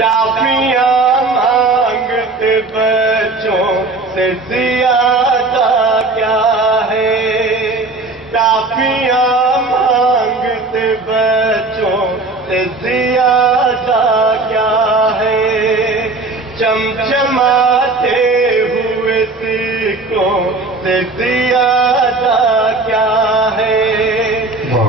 टाफियां मांगते बच्चों से ज्यादा क्या है, टाफियां मांगते बच्चों से ज्यादा क्या है, चमचमाते हुए सिक्कों से ज्यादा क्या है।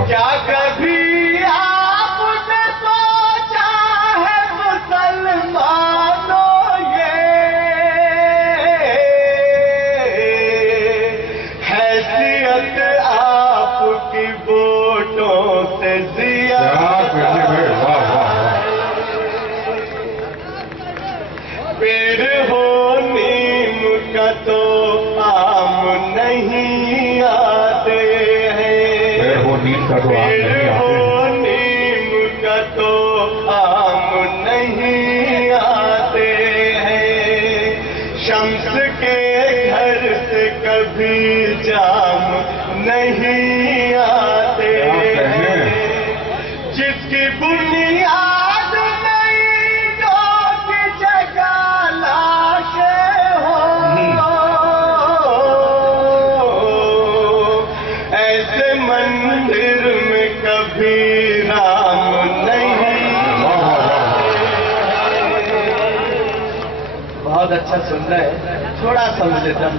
क्या कभी आपने सोचा है मुसलमानों, ये हैसियत आपकी वोटों से ज्यादा। पेड़ हो नीम का तो आम नहीं आते हैं, पेड़ हो नीम का तो आम नहीं आते हैं। शम्स के घर से कभी जाम नहीं आते हैं। जिसकी बुनियाद नहीं जो की जगह लाशें हो, ऐसे मंदिर में कभी राम नहीं। बहुत अच्छा सुन रहे हैं, थोड़ा समझ लेते हम।